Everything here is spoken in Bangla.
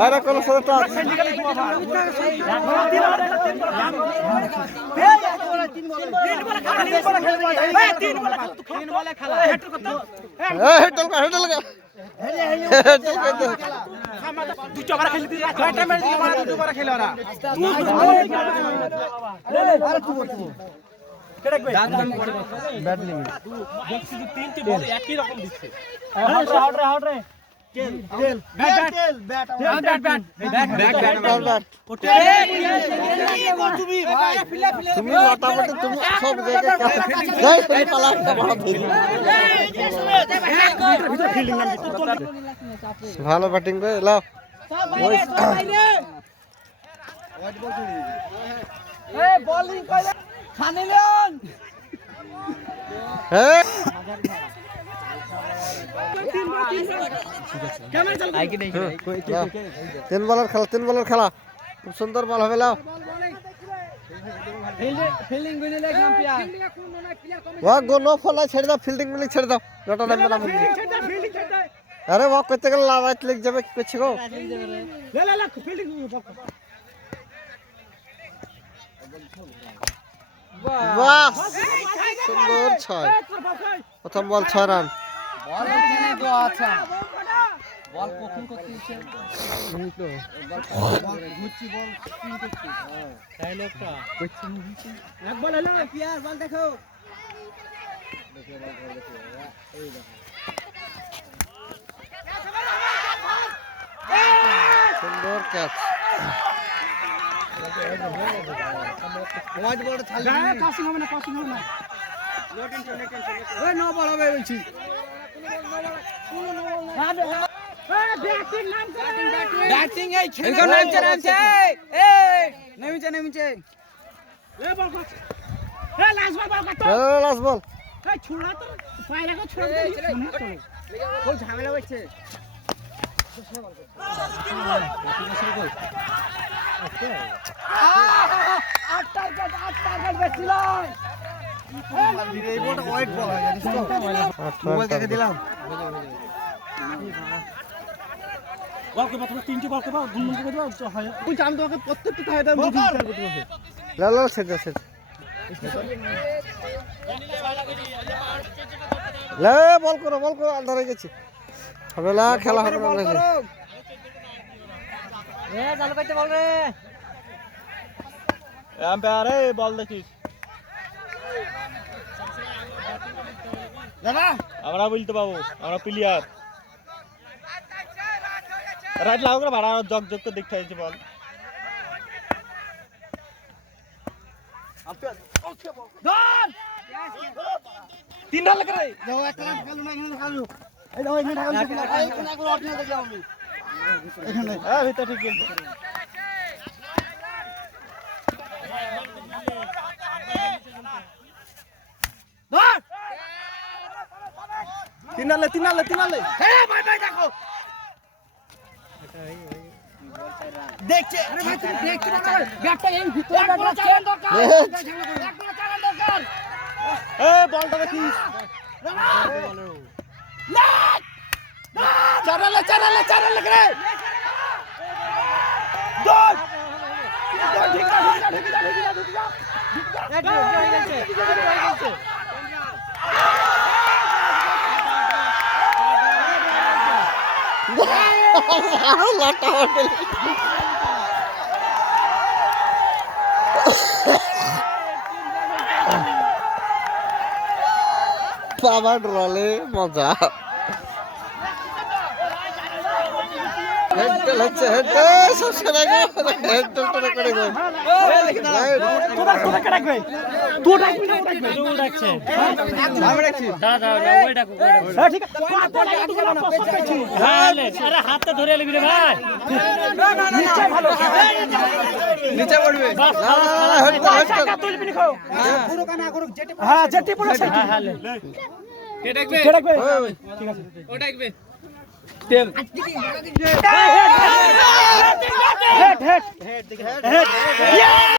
আরে কোন সাথে তিনটি বল একই রকম দিচ্ছে তুমি মোটামুটি তুমি সব ভালো ব্যাটিং করে লাও তিন বলের খেলা খুব সুন্দর বল হবে লাও নো ফল ছেড়ে দাও ফিল্ডিং মিলে ছেড়ে দাও যটা নামবে নাম আরে ওয়াক করতে গেলে লাইট লেগে যাবে কি করছে গো বাহ সুন্দর 6 প্রথম বল 6 রান বল কখন করতেছে ঘুরছি বল স্পিন করছি তাইলে একটা এক বল হলো পিয়ার বল দেখো এই দেখো সুন্দর ক্যাচ ওয়াইড বল ছাড়লি পাসিং হবে না ওই নো বল হবে বলছি ব্যাটিং এই খেলা নামছে এই নেমেছে এ বল কর এ লাস্ট বল এই ছোড়া তো পায়রা কো ছোড়া দে ওই ঝামেলা হচ্ছে আট টার্গেট বেশিলাই এই বলটা ওয়াইড বল জানিস তো মোবাইল দেখে দিলাম বল কে বাত তিনটি বল কে বাত দুই মিনিট করে দাও হয় ওই আমি তোমাকে প্রত্যেকটা টাইটা বুঝি দিতে পারবো তোমাকে লা সেট লে বল করো আন্ধারে গেছে হবে না খেলা হবে না এ চালু করতে বল রে আম্পায়ার এ বল দেখিস দাদা আমরা বলতে পাবো আমরা প্লেয়ার রাইট লাও করে ভাড়া জগ তো দেখতে আইছে বল ধর তিন রান লাগে রে দাও একটা রান খেলু না এখানে খেলু এই দাও এখানে খেলু এখানে একবার অর্ডিনাল দেখলাম আমি এখানে হ্যাঁ ভিতর ঠিক গেল ধর তিন রান হ্যাঁ ভাই দেখো দেখছে আরে ভাই তুমি দেখছ না ব্যাটটা এই ভিতরে ব্যাটটা চালান দরকার একটা চালান দরকার এ বলটা দেখিস লাট চারালে করে দৌড় ঢুকে যা লাটা হোটেল বাবা ড্রলে মজা হেডল হচ্ছে সব সেরা গো হেডল করে গো তোরা কাটাকবে তুই ডাকবি না তুই ডাকছে আমি ডাকছি দাদা ওই ডাকো হ্যাঁ ঠিক আছে আরে হাতটা ধরে নিবি রে ভাই নিচে ভালো নিচে পড়বে হেডটা তুলবি নি খাও পুরো কানা করো যেটি হ্যাঁ যেটি পুরো সেটি হ্যাঁ কে ডাকবে ঠিক আছে ও ডাকবে তেল হেড